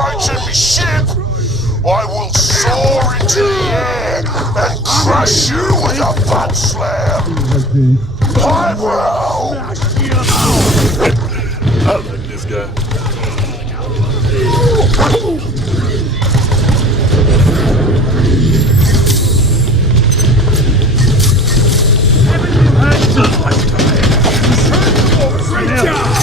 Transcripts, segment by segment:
approaching me ship, I will soar into the air and crush you with a butt slam. Highbrow! I like this guy. Great job!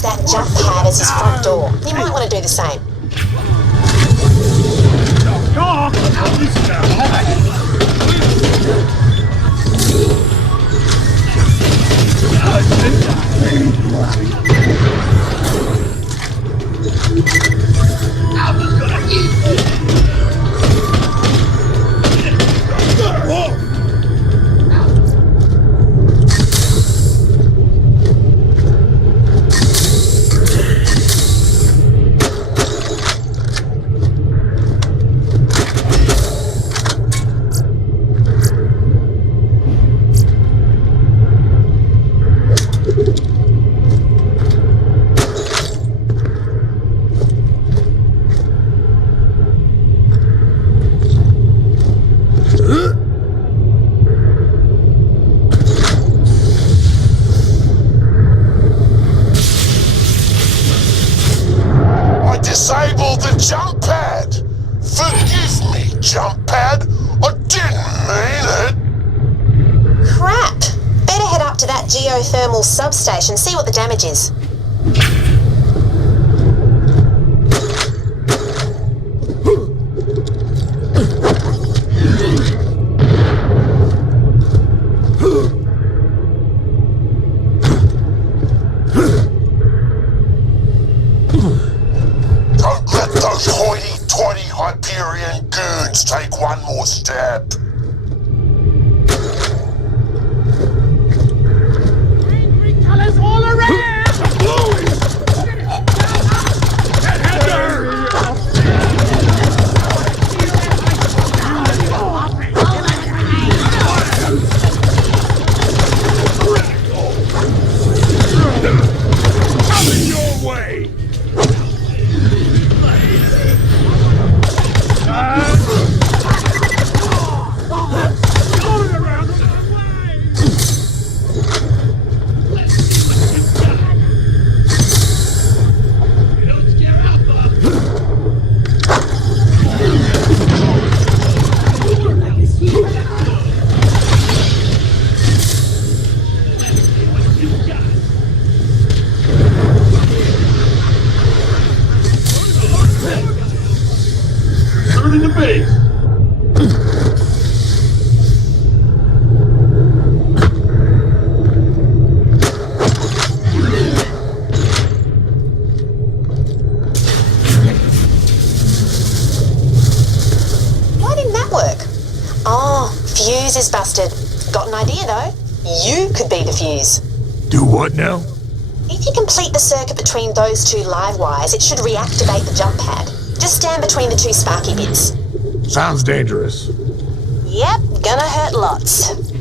That jump pad as his front door. You might want to do the same. Disabled the jump pad! Forgive me, jump pad! I didn't mean it! Crap! Better head up to that geothermal substation, see what the damage is. Hyperion goons take one more step. Angry colors all around! Coming your way! Turning the base. Why didn't that work? Oh, fuse is busted. Got an idea though. You could be the fuse. Do what now? If you complete the circuit between those two live wires, it should reactivate the jump pad. Just stand between the two sparky bits. Sounds dangerous. Yep, gonna hurt lots. shots.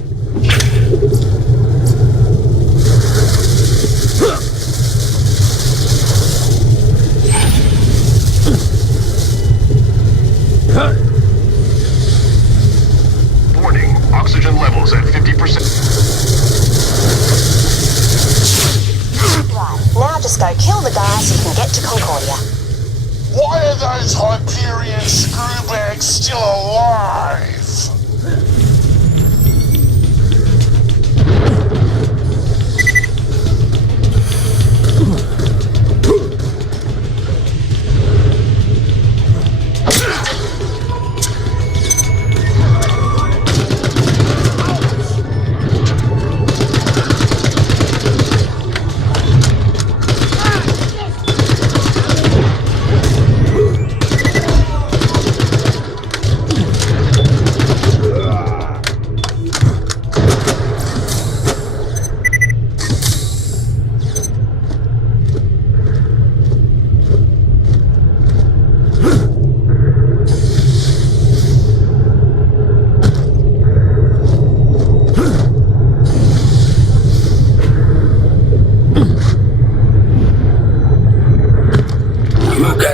Warning, oxygen levels at 50%. Right, now just go kill the guy so you can get to Concordia. Why are those Hyperion screwbags still alive?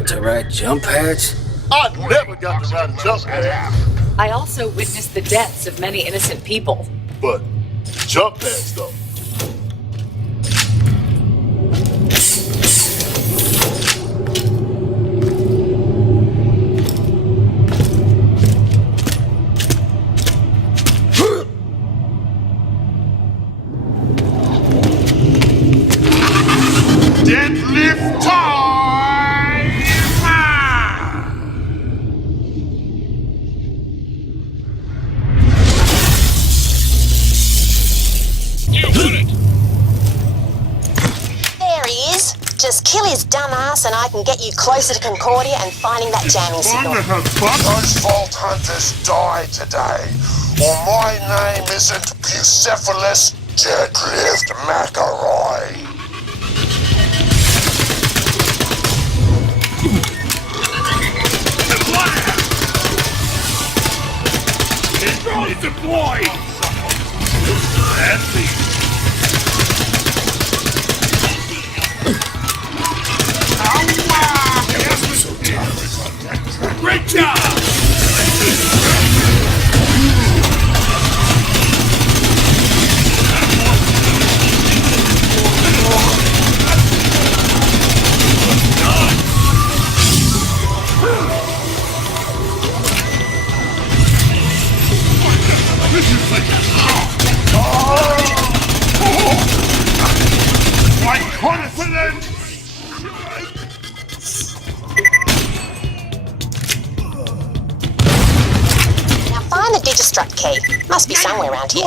To ride jump pads? I never got to ride a jump pad, I also witnessed the deaths of many innocent people. but jump pads though. Deadlift time! There he is. Just kill his dumb ass and I can get you closer to Concordia and finding that jamming signal. Those Vault Hunters died today, or my name isn't Bucephalus Deadlift McElroy. Drones deployed! That's me. Great job! My confidence! Now find the Digistruct key. Must be somewhere around here.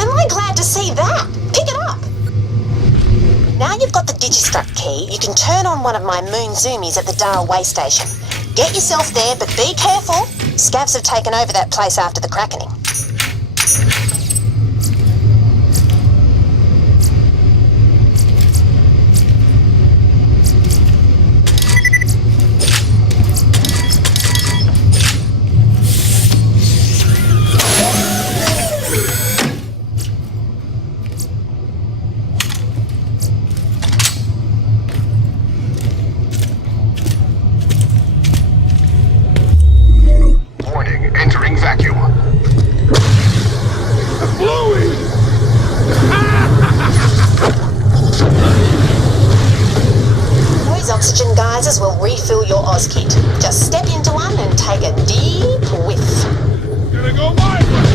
Am I glad to see that? Pick it up. Now you've got the Digistruct key, you can turn on one of my moon zoomies at the Darrell way station. Get yourself there, but be careful. Scavs have taken over that place after the crackening. Warning, entering vacuum. Those oxygen geysers will refill your Oz kit. Just step into one and take a deep whiff. Gonna go my way!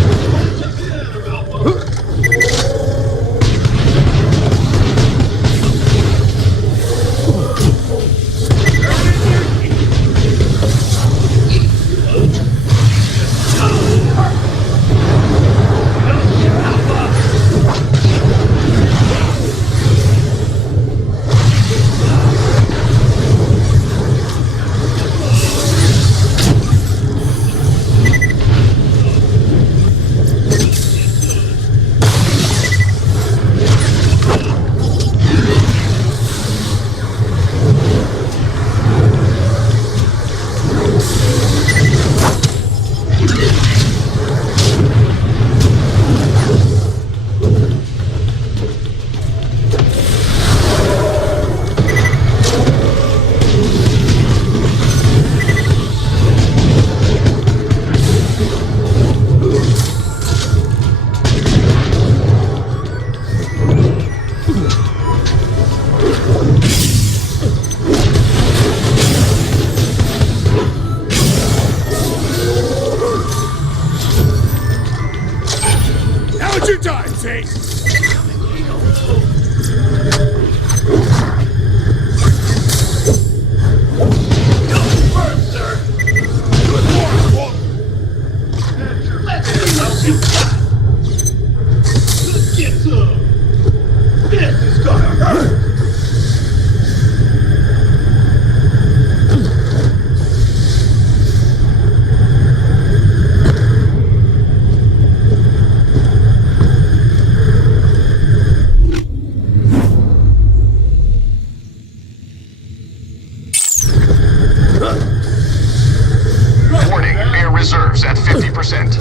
reserves at 50%.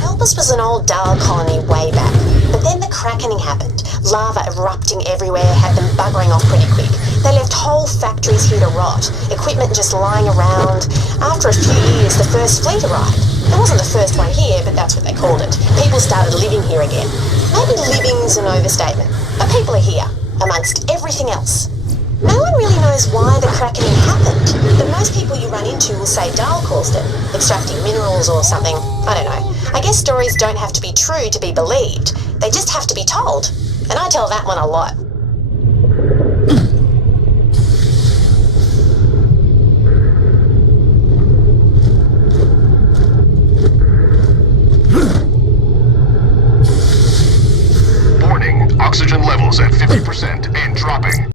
Elpis was an old Dahl colony way back, but then the Krakening happened. Lava erupting everywhere had them buggering off pretty quick. They left whole factories here to rot, equipment just lying around. After a few years, the first fleet arrived. It wasn't the first one here, but that's what they called it. People started living here again. Maybe living's an overstatement, but people are here, amongst everything else. No one really knows why the Krakening happened, but most people you run into will say Dahl caused it, extracting minerals or something. I don't know. I guess stories don't have to be true to be believed. They just have to be told. And I tell that one a lot. Warning, oxygen levels at 50% and dropping.